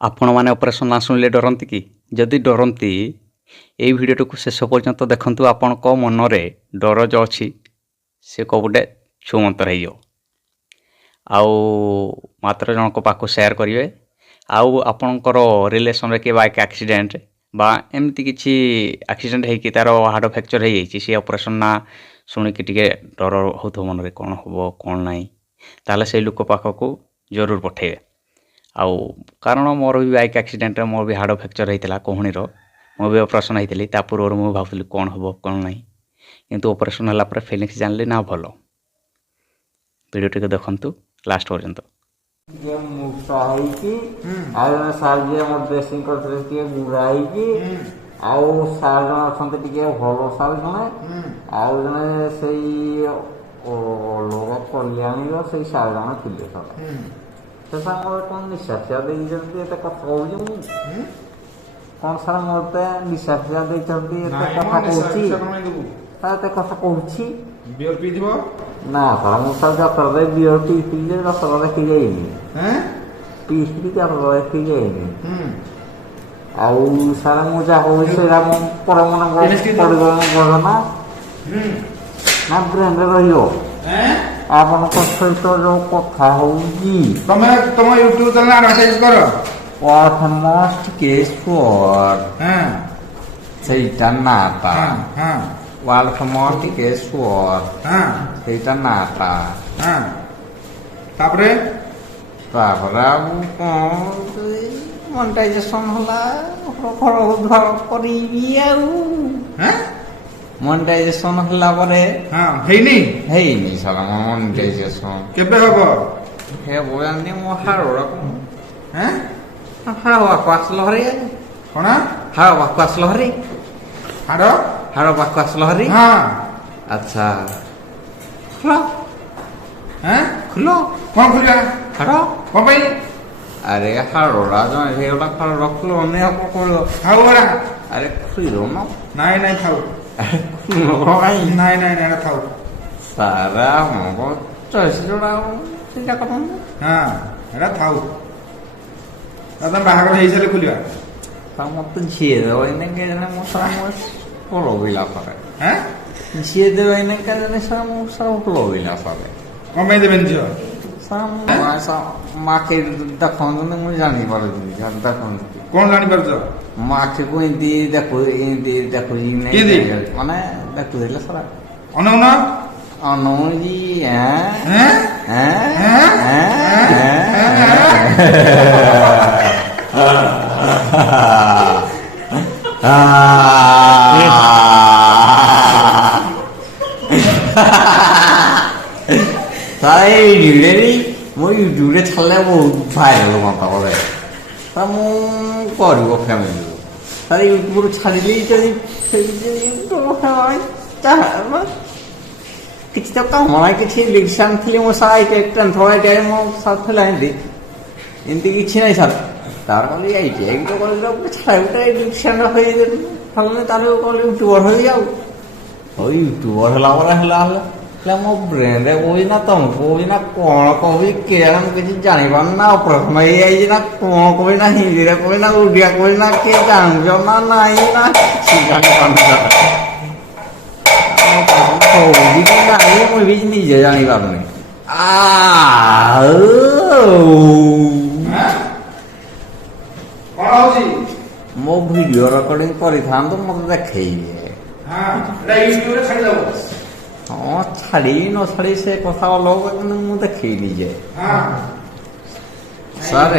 ଆପଣମାନେ ଅପରେସନ୍ ନା ଶୁଣିଲେ ଡରନ୍ତି କି? ଯଦି ଡରନ୍ତି ଏଇ ଭିଡ଼ିଓଟିକୁ ଶେଷ ପର୍ଯ୍ୟନ୍ତ ଦେଖନ୍ତୁ। ଆପଣଙ୍କ ମନରେ ଡର ଯେଉଁ ଅଛି ସେ କବୁଟେ ଛୁମନ୍ତର ହେଇଯିବ। ଆଉ ମାତ୍ର ଜଣଙ୍କ ପାଖକୁ ସେୟାର କରିବେ। ଆଉ ଆପଣଙ୍କର ରିଲେସନରେ କିଏ ବାଇକ୍ ଆକ୍ସିଡେଣ୍ଟ ବା ଏମିତି କିଛି ଆକ୍ସିଡେଣ୍ଟ ହେଇକି ତା'ର ହାଡ଼ ଫ୍ରାକ୍ଚର ହେଇଯାଇଛି, ସେ ଅପରେସନ୍ ନା ଶୁଣିକି ଟିକେ ଡର ହେଉଥିବ ମନରେ, କ'ଣ ହେବ କ'ଣ ନାହିଁ, ତାହେଲେ ସେଇ ଲୋକ ପାଖକୁ ଜରୁର ପଠାଇବେ। ଆଉ କାରଣ ମୋର ବି ବାଇକ୍ ଆକ୍ସିଡେଣ୍ଟରେ ମୋର ବି ହାଡ଼ ଫ୍ରାକ୍ଚର ହେଇଥିଲା କହୁଣୀର। ମୁଁ ବି ଅପରେସନ୍ ହେଇଥିଲି। ତା ପୂର୍ବରୁ ମୁଁ ଭାବୁଥିଲି କ'ଣ ହେବ କ'ଣ ନାହିଁ, କିନ୍ତୁ ଅପରେସନ୍ ହେଲା ପରେ ଫିଲିଂସ୍ ଜାଣିଲି ନା ଭଲ। ଭିଡ଼ିଓଟିକୁ ଦେଖନ୍ତୁ ଲାଷ୍ଟ ପର୍ଯ୍ୟନ୍ତ। ଟିକେ ମୂଷା ହେଇକି ଆଉ ଜଣେ ସାର୍ ଯିଏ ଆମର ଡ୍ରେସିଂ କରିଥିଲେ ଟିକେ ବୁଢ଼ା ହେଇକି, ଆଉ ସାର୍ ଜଣେ ଅଛନ୍ତି ଟିକେ ଭଲ ସାର୍ ଜଣେ, ଆଉ ଜଣେ ସେଇ ଅଲଗା କଲ୍ୟାଣୀର ସେଇ ସାର୍ ଜଣେ ଥିଲେ। ସେ ସାର୍ ମୋର କ'ଣ ନିଶାସିଆ ଦେଇଛନ୍ତି ଏତେ କଥା କହୁଛି ମୁଁ? କ'ଣ ସାର୍ ମୋତେ ନିଶାସିଆ ଦେଇଛନ୍ତି ଏତେ କଥା କହୁଛି? ସାର୍ ଏତେ କଥା କହୁଛି ବିୟର ପିଇଥିବ? ନା ସାର୍ ମୁଁ ସାର୍ ଯାତ୍ରାରେ ବିୟର ପିଇଥିଲି ଯେ ଯାତ୍ରା ଦେଖି ଯାଇନି। ପିଇଥିଲି ଯାତ୍ରା ଦେଖି ଯାଇନି। ଆଉ ସାର୍ ମୁଁ ଯାହା କହୁଛି ସେଇଟା ମୁଁ ପର ମନେ ପଡ଼ିବ ନା ବ୍ରେନ୍ରେ ରହିବ। ଆପଣଙ୍କ ସହିତ ଯୋଉ କଥା ହଉଛି ତମେ ତମ ୟୁଟ୍ୟୁବ ଚ୍ୟାନେଲ ଆଡଭର୍ଟାଇଜ କର। ଫେମସ୍ କେଶର ସେଇଟା ନାଟା ୱାର୍ଲଡ ଫେମସ୍ କେଶର ସେଇଟା ନାଟା। ତାପରେ ଆଉ କ'ଣ ମନିଟାଇଜେସନ୍ ହେଲା ଘର କରିବି। ଆଉ ମନିଟାଇଜେସନ୍ ହେଲା ପରେ ହେଇନି ସାରା ମନିଟାଇଜେସନ୍ କେବେ ହବ? ହେବ ଜାଣିନି। ମୋ ହାଡ଼କୁ ହାଡ଼କୁ ଆସିଲ ହରି। କ'ଣ ହାଡ଼ ପାଖକୁ ଆସିଲ ହରି? ହାଡ଼ ପାଖକୁ ଆସିଲ ହରି? ଆଚ୍ଛା ଖୋଲ ଖୋଲ। କ'ଣ ଖୋଲିବା? ହାଡ଼ କ'ଣ ପାଇଁ? ଆରେ ହାଡ଼ଟା ଜଣେ ହେଇଗଲା, ହାଡ଼ଟା ଖୋଲନି ଆଉ କ'ଣ କରିବ? ଥାଉ ଏରା। ଆରେ ଖୋଲିଦଉନ। ନାଇଁ ନାଇଁ ଥାଉ। ନାଇଁ ନାଇଁ ନାଇଁ ଥାଉ। ସାରା ଆପଣଙ୍କ ଚଏସ୍ ଯୋଉଟା ସେଇଟା କରନ୍ତୁ। ଏଟା ଥାଉ। ତମେ ବାହାଘର ହେଇସାରିଲେ ଖୋଲିବା। ମତେ ଝିଏ ଦେବ ଏଇନେ କେଜାଣି ମୋ ସାରା ମୋ ପଳବିଲା ପରେ। ଝିଏ ଦେବ ଏଇନେ କେଜାଣି ସାରା ମୋ ସାରା ପଳବିଲା ପରେ। କ'ଣ ପାଇଁ ଦେବେନି ଝିଅ? ସାରା ମୋ ଆଖି ଦେଖନ୍ତୁ, ମୁଁ ଜାଣିପାରୁଛି। ଦେଖନ୍ତୁ କ'ଣ ଜାଣିପାରୁଛ? ମୋ ଆଖିକୁ ଏମିତି ଦେଖୁଛି ମାନେ ଦେଖୁଥିଲେ ସାରା ଅନଉଚି। ମୁଁ ୟୁଟ୍ୟୁବରେ ଛାଡ଼ିଲେ ବହୁତ ଭାଇରାଲ ହୁଅନ୍ତା ବୋଧେ। ମୁଁ କରିବ ଫ୍ୟାମିଲି ସାର୍ ୟୁଟ୍ୟୁବରୁ ଛାଡ଼ିଲି ଯଦି କିଛି ତ କାମ ନାହିଁ। କିଛି ଲିକ୍ସ ଆଣିଥିଲି ମୋ ସାର୍ ଟେନ୍ଥ ମୋ ସାର୍ ଥିଲା ଏମିତି କିଛି ନାହିଁ ସାର୍। ତାର କଲି ଆଇଟିଆଇ ତ କଲେଜ ଛାଡ଼ି ଗୋଟେ ଲିକ୍ସାଣ୍ଡ ହେଇଦେଲି ତାର କଲି ୟୁଟ୍ୟୁବର ହେଇ। ଆଉ ହଉ ୟୁଟ୍ୟୁବର ହେଲା ପରେ ହେଲା ମୋ ବ୍ରେନ୍ରେ କହୁଛି ନା ତମକୁ କହୁଛି ନା କ'ଣ କହୁଛି କେଜାଣି ମୁଁ କିଛି ଜାଣିପାରୁନି ନା। ଅପରେସନ୍ ହେଇଯାଇଛି ନା କ'ଣ କହୁଛି ନା ହିନ୍ଦୀରେ କହୁଛି ନା ଓଡ଼ିଆ କହୁଛି ନା କିଏ ଜାଣୁଛ ନା ନାହିଁ ନା କିଛି ଜାଣିପାରୁନି। କହୁଛି କି ନାହିଁ ମୁଁ ବି ନିଜେ ଜାଣିପାରୁନି। ମୋ ଭିଡ଼ିଓ ରେକର୍ଡିଂ କରିଥାନ୍ତୁ ମୋତେ ଦେଖେଇବେ। ହଁ ଛାଡ଼ିବି ନ ଛାଡ଼ି ସେ କଥା ଅଲଗା, କିନ୍ତୁ ମୁଁ ଦେଖେଇଲି ଯେ ସାର୍